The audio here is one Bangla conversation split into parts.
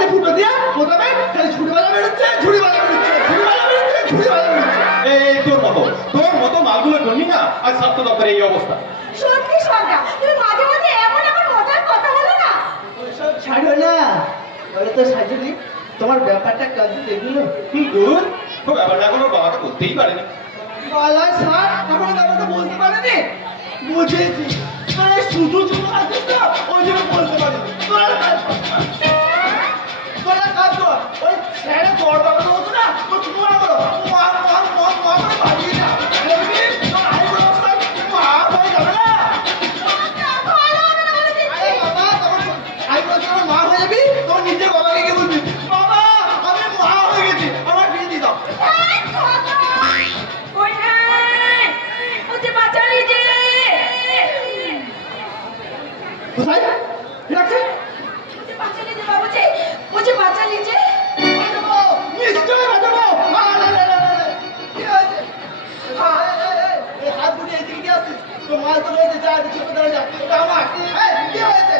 হাতে ফুটো দিয়া প্রথমে খালি ঝুড়ি বাজা বেরোচ্ছে, ঝুড়ি বাজা বেরোচ্ছে, ঝুড়ি বাজা বেরোচ্ছে, ঝুড়ি বাজা বেরোচ্ছে। এই তোর মতো মালগুলোর জন্যই না আজ স্বাস্থ্য দপ্তরে এই অবস্থা। সত্যি সরকার, তুমি মাঝে মাঝে এমন এমন মজার কথা বলো না। ওইসব ছাড়ো না, বলে তো সাজুনি তোমার ব্যাপারটা কাজ দেখলো কি দূর তো ব্যাপারটা এখনো বাবাকে বলতেই পারেনি। বালা স্যার এখনো ব্যাপারটা বলতে পারেনি। বুঝেছি, শুধু শুধু আছিস তো ওই জন্য বলতে পারিনি। তোরা কাজ কর, ওই স্যারের তোর ব্যাপারটা হতো না, তো তুমি মনে করো করে বাড়িয়ে না মা হয়ে যাবি, তোর নিজের বাবাকে গিয়ে বলবি বাবা আমি মা হয়ে গেছি, আমার বিয়ে দিয়ে দাও। কোথায় রাখছে? मुझे बचा लीजिए। নিশ্চয় বাঁচাবো। হাত বুঝে এদিকে কি আসছিস? তো মাল তো রয়েছে, যা চুপ করে যা, আমার কি হয়েছে?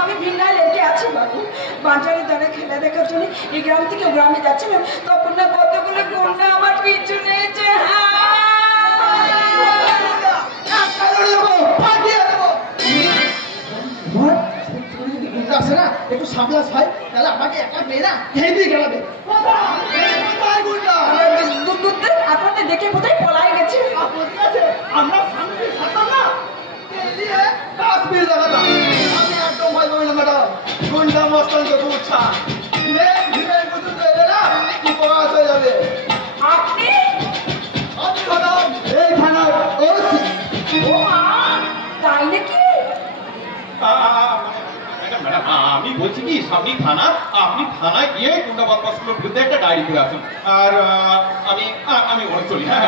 আমি ভিন্না লেকে আছি বাবু, বাজারে দরে খেলা দেখার জন্য এই গ্রাম থেকে গ্রামে যাচ্ছিলাম, তখন না কতগুলো গুন্ডা আমার পিছু নিয়েছে। একটু সাবলাস ভাই, তাহলে আমাকে একা পেয়ে না হেঁটে গেলাবে। আপনাদের দেখে কোথায় পলাই গেছে। আমরা কাশ্মীর দেখাতাম, আমি একদম ভয় পাবি না ম্যাডাম। গুন্ডা মস্তান তো উঠছা হয়ে যাবে। আপনি এই খানা তাই নাকি? ম্যাডাম আমি বলছি কি সামনে থানা, আপনি থানায় গিয়ে গুন্ডা বদমাশগুলোর বিরুদ্ধে একটা ডায়েরি করে আসুন। আর আমি ওখানে চলি। হ্যাঁ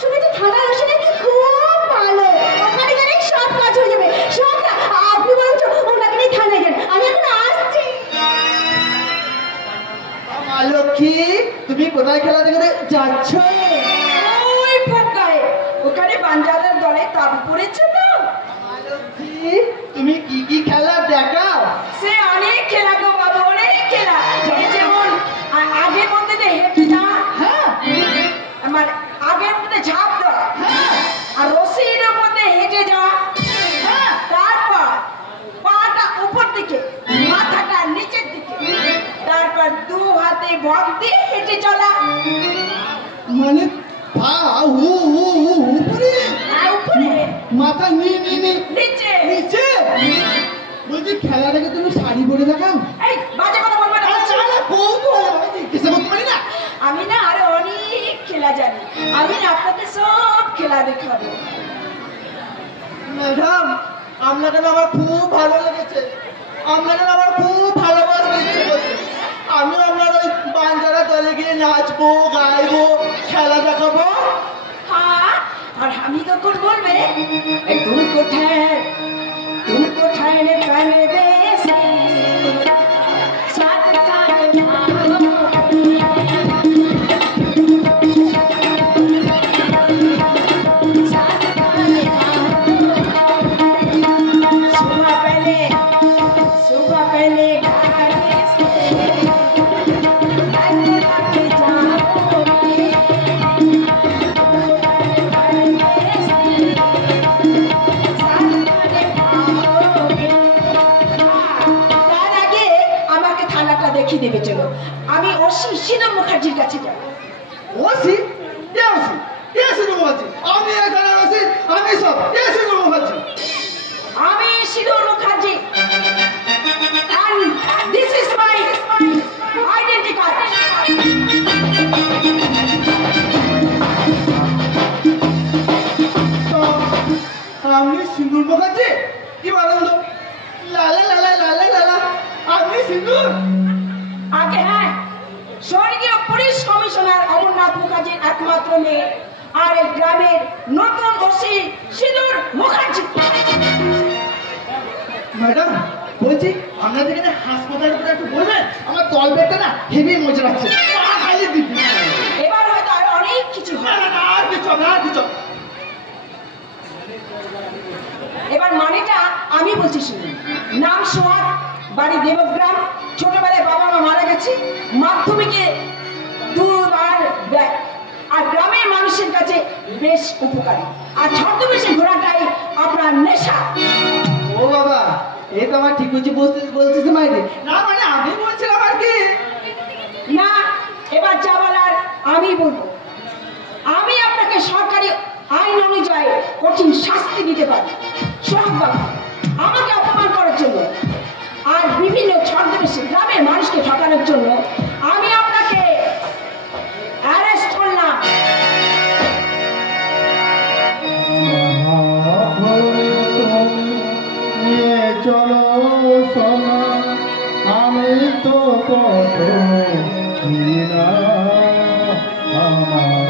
শুনেছি থানার আসে নাকি খুব ভালো, ওখানে গেলে সব কাজ হয়ে যাবে। সব না, আপনি বলছো ওনাকে নিয়ে থানায় যান, আমি এখন আসছি। মা লক্ষ্মী, তুমি কোথায় খেলা দেখতে যাচ্ছ? ওই পোকায় ওখানে বাঞ্জালের দলে তাপ পড়েছে তো। তুমি কি কি খেলা দেখাও? সে অনেক খেলা গো বাবা, অনেক খেলা। যেমন আগের মধ্যে হেঁটে যা, হ্যাঁ আমার আগের মধ্যে ঝাঁপ দেওয়া, আর রশির মধ্যে হেঁটে যাওয়া, তারপর পাটা উপর দিকে মাথাটা নিচের দিকে, তারপর দু হাতে বক দিয়ে হেঁটে চলা। মানে পা উপরে উপরে মাথা নিচে নিচে। বলছি খেলা দেখে তুমি শাড়ি পরে দেখাও? এই বাজে কথা বলবে না। জিজ্ঞাসা করতে পারি না? আমি না আরো অনেক খেলা জানি, আমি না আপনাকে সব খেলা দেখাবো। ম্যাডাম আপনাকে আমার খুব ভালো লেগেছে, আপনাকে আমার খুব ভালোবাসতে ইচ্ছে করছে। আমি আপনার ওই বাঞ্জারা দলে গিয়ে নাচবো, গাইবো, খেলা দেখাবো। हाँ, और हम ही कौन बोलबे? तुमको ठहरे पहले बेसी साथ साथ सुबह पहले দেখিয়ে দেবে। চলো আমি অসি সিঁদুর মুখার্জির কাছে যাব। ওসি কে ওসি কে সিঁদুর মুখার্জি? আমি এখানে ওসি, আমি সব কে সিঁদুর মুখার্জি? আমি সিঁদুর Mukherjee, and this is my identity card. আমি সিঁদুর মুখার্জি? কি বলেন তো? লালা লালা লালা লালা আমি সিঁদুর? আগে হ্যাঁ, স্বর্গীয় পুলিশ কমিশনার অমরনাথ মুখার্জির একমাত্র মেয়ে, আর এই গ্রামের নতুন ওসি সিঁদুর মুখার্জি। ম্যাডাম বলছি আপনাদের এখানে হাসপাতালের উপরে একটু বলবেন, আমার তল পেটটা না হেভি মজা লাগছে, পা খালি দিবি। এবার হয়তো আরো অনেক কিছু না হবে। না না আর কিছু না, আর কিছু। এবার মানেটা আমি বলছি শুনুন। নাম সোহাগ, বাড়ি দেবগ্রাম। ছোটবেলায় বাবা মা মারা গেছে, মাধ্যমিকে 2 বার ব্যয়। আর গ্রামের মানুষের কাছে বেশ উপকারী। আর ছদ্মবেশে ঘোরাটাই আপনার নেশা। ও বাবা, এই তো আমার ঠিক হচ্ছে বলছিস মাইরে। না মানে আমি বলছিলাম আর কি। না, এবার যা বলার আমি বলবো। আমি আপনাকে সরকারি আইন অনুযায়ী কঠিন শাস্তি দিতে পারি। সোহাগ বাবু, আমাকে অপমান করার জন্য আর বিভিন্ন ছদ্মবেশে গ্রামের মানুষকে ঠকানোর জন্য আমি আপনাকে অ্যারেস্ট করলাম। নিয়ে চলো সোনা, আমি তো কত ঘৃণা আমার